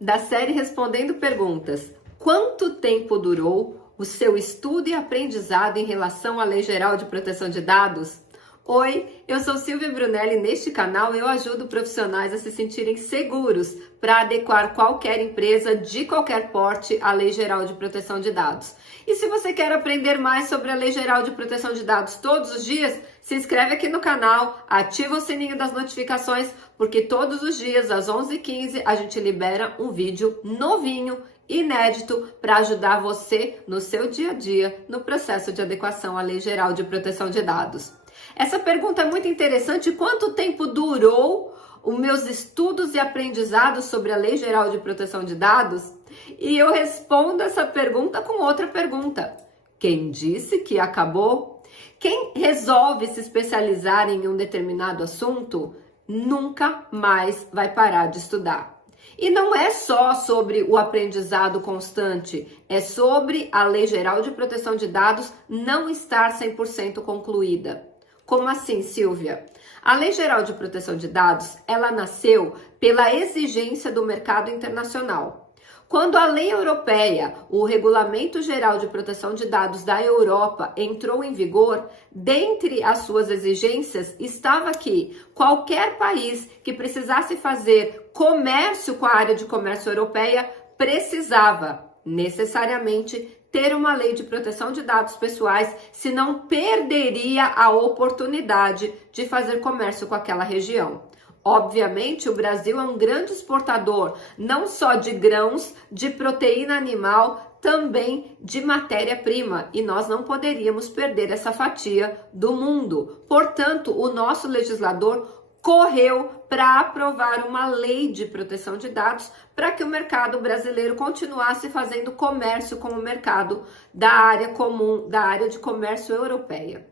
da série Respondendo Perguntas. Quanto tempo durou o seu estudo e aprendizado em relação à Lei Geral de Proteção de Dados? Oi, eu sou Silvia Brunelli e neste canal eu ajudo profissionais a se sentirem seguros para adequar qualquer empresa de qualquer porte à Lei Geral de Proteção de Dados. E se você quer aprender mais sobre a Lei Geral de Proteção de Dados todos os dias, se inscreve aqui no canal, ativa o sininho das notificações, porque todos os dias às 11h15 a gente libera um vídeo novinho, inédito, para ajudar você no seu dia a dia no processo de adequação à Lei Geral de Proteção de Dados. Essa pergunta é muito interessante. Quanto tempo durou os meus estudos e aprendizados sobre a Lei Geral de Proteção de Dados? E eu respondo essa pergunta com outra pergunta. Quem disse que acabou? Quem resolve se especializar em um determinado assunto nunca mais vai parar de estudar. E não é só sobre o aprendizado constante, é sobre a Lei Geral de Proteção de Dados não estar 100% concluída. Como assim, Silvia? A Lei Geral de Proteção de Dados, ela nasceu pela exigência do mercado internacional. Quando a lei europeia, o Regulamento Geral de Proteção de Dados da Europa, entrou em vigor, dentre as suas exigências estava que qualquer país que precisasse fazer comércio com a área de comércio europeia precisava necessariamente ter uma lei de proteção de dados pessoais, senão perderia a oportunidade de fazer comércio com aquela região. Obviamente, o Brasil é um grande exportador, não só de grãos, de proteína animal, também de matéria-prima, e nós não poderíamos perder essa fatia do mundo. Portanto, o nosso legislador correu para aprovar uma lei de proteção de dados para que o mercado brasileiro continuasse fazendo comércio com o mercado da área comum, da área de comércio europeia.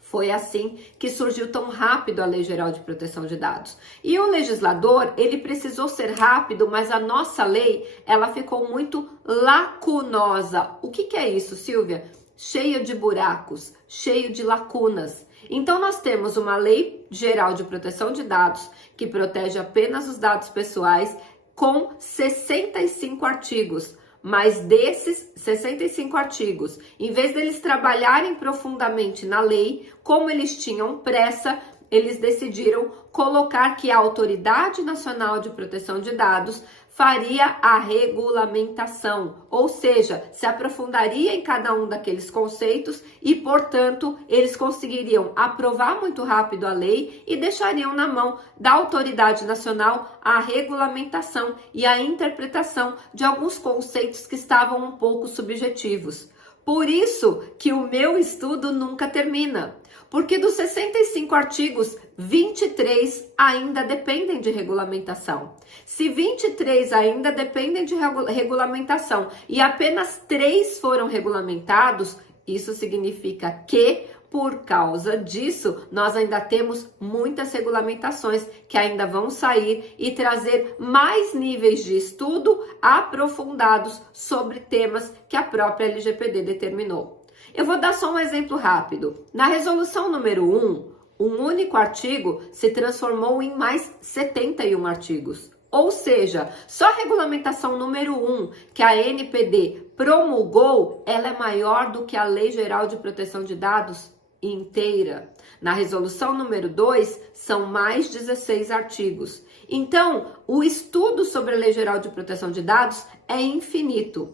Foi assim que surgiu tão rápido a Lei Geral de Proteção de Dados. E o legislador, ele precisou ser rápido, mas a nossa lei, ela ficou muito lacunosa. O que é isso, Silvia? Cheia de buracos, cheio de lacunas. Então, nós temos uma Lei Geral de Proteção de Dados que protege apenas os dados pessoais com 65 artigos. Mas desses 65 artigos, em vez deles trabalharem profundamente na lei, como eles tinham pressa, eles decidiram colocar que a Autoridade Nacional de Proteção de Dados faria a regulamentação, ou seja, se aprofundaria em cada um daqueles conceitos e, portanto, eles conseguiriam aprovar muito rápido a lei e deixariam na mão da Autoridade Nacional a regulamentação e a interpretação de alguns conceitos que estavam um pouco subjetivos. Por isso que o meu estudo nunca termina, porque dos 65 artigos, 23 ainda dependem de regulamentação. Se 23 ainda dependem de regulamentação e apenas 3 foram regulamentados, isso significa que, por causa disso, nós ainda temos muitas regulamentações que ainda vão sair e trazer mais níveis de estudo aprofundados sobre temas que a própria LGPD determinou. Eu vou dar só um exemplo rápido. Na resolução número 1, um único artigo se transformou em mais 71 artigos. Ou seja, só a regulamentação número 1 que a ANPD promulgou, ela é maior do que a Lei Geral de Proteção de Dados inteira. Na resolução número 2, são mais 16 artigos. Então, o estudo sobre a Lei Geral de Proteção de Dados é infinito.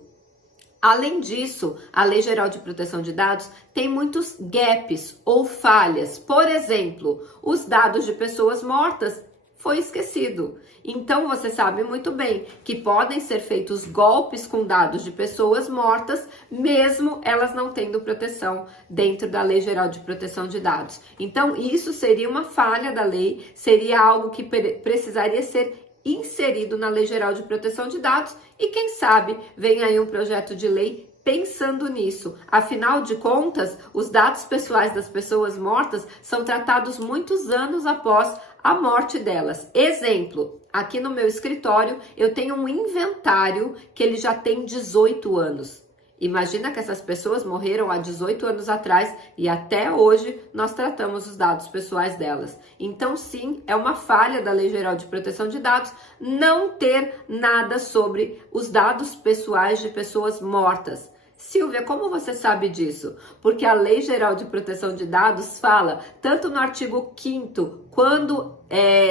Além disso, a Lei Geral de Proteção de Dados tem muitos gaps ou falhas. Por exemplo, os dados de pessoas mortas foi esquecido. Então, você sabe muito bem que podem ser feitos golpes com dados de pessoas mortas, mesmo elas não tendo proteção dentro da Lei Geral de Proteção de Dados. Então, isso seria uma falha da lei, seria algo que precisaria ser inserido na Lei Geral de Proteção de Dados e quem sabe vem aí um projeto de lei pensando nisso. Afinal de contas, os dados pessoais das pessoas mortas são tratados muitos anos após a morte delas. Exemplo, aqui no meu escritório eu tenho um inventário que ele já tem 18 anos. Imagina que essas pessoas morreram há 18 anos atrás e até hoje nós tratamos os dados pessoais delas. Então, sim, é uma falha da Lei Geral de Proteção de Dados não ter nada sobre os dados pessoais de pessoas mortas. Silvia, como você sabe disso? Porque a Lei Geral de Proteção de Dados fala, tanto no artigo 5º, quando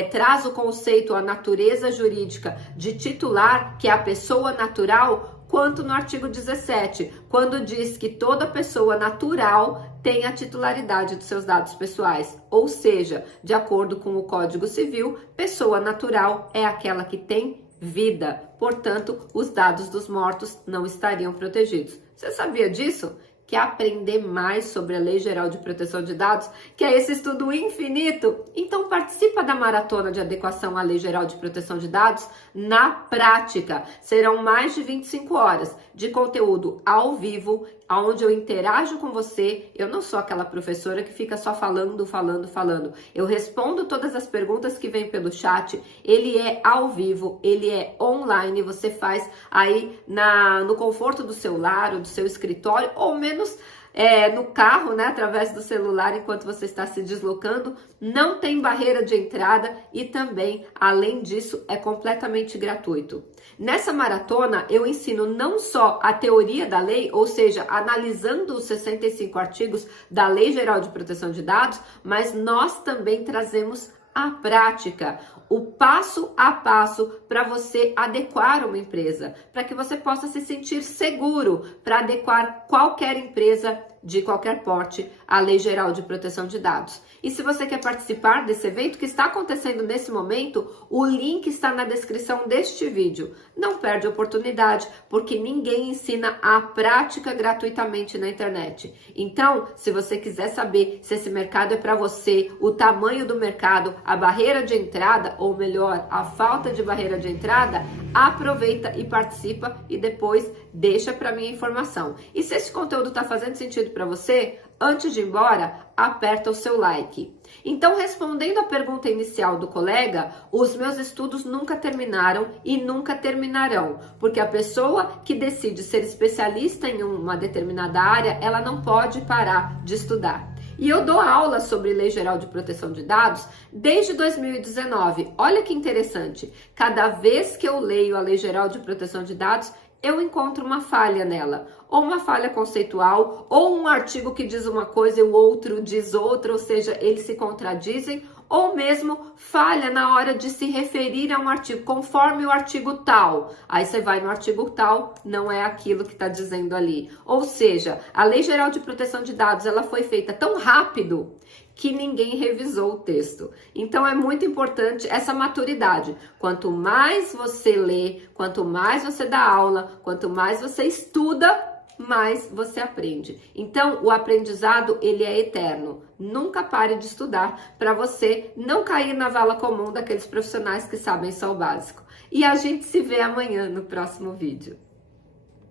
traz o conceito, a natureza jurídica de titular, que é a pessoa natural, quanto no artigo 17, quando diz que toda pessoa natural tem a titularidade dos seus dados pessoais. Ou seja, de acordo com o Código Civil, pessoa natural é aquela que tem vida. Portanto, os dados dos mortos não estariam protegidos. Você sabia disso? Quer aprender mais sobre a Lei Geral de Proteção de Dados? Quer esse estudo infinito? Então participa da Maratona de Adequação à Lei Geral de Proteção de Dados na prática. Serão mais de 25 horas de conteúdo ao vivo, onde eu interajo com você. Eu não sou aquela professora que fica só falando. Eu respondo todas as perguntas que vêm pelo chat. Ele é ao vivo, ele é online. Você faz aí no conforto do seu lar, ou do seu escritório, ou menos no carro, né, através do celular, enquanto você está se deslocando. Não tem barreira de entrada e também, além disso, é completamente gratuito. Nessa maratona, eu ensino não só a teoria da lei, ou seja, analisando os 65 artigos da Lei Geral de Proteção de Dados, mas nós também trazemos a prática, o passo a passo para você adequar uma empresa, para que você possa se sentir seguro para adequar qualquer empresa de qualquer porte à Lei Geral de Proteção de Dados. E se você quer participar desse evento que está acontecendo nesse momento, o link está na descrição deste vídeo. Não perde a oportunidade, porque ninguém ensina a prática gratuitamente na internet. Então, se você quiser saber se esse mercado é para você, o tamanho do mercado, a barreira de entrada, ou melhor, a falta de barreira de entrada, aproveita e participa e depois deixa para mim a informação. E se esse conteúdo está fazendo sentido para você, antes de ir embora, aperta o seu like. Então, respondendo à pergunta inicial do colega, os meus estudos nunca terminaram e nunca terminarão, porque a pessoa que decide ser especialista em uma determinada área, ela não pode parar de estudar. E eu dou aula sobre Lei Geral de Proteção de Dados desde 2019. Olha que interessante, cada vez que eu leio a Lei Geral de Proteção de Dados, eu encontro uma falha nela, ou uma falha conceitual, ou um artigo que diz uma coisa e o outro diz outra, ou seja, eles se contradizem, ou mesmo falha na hora de se referir a um artigo, conforme o artigo tal. Aí você vai no artigo tal, não é aquilo que está dizendo ali. Ou seja, a Lei Geral de Proteção de Dados, ela foi feita tão rápido que ninguém revisou o texto. Então é muito importante essa maturidade. Quanto mais você lê, quanto mais você dá aula, quanto mais você estuda, mais você aprende. Então o aprendizado, ele é eterno. Nunca pare de estudar para você não cair na vala comum daqueles profissionais que sabem só o básico. E a gente se vê amanhã no próximo vídeo.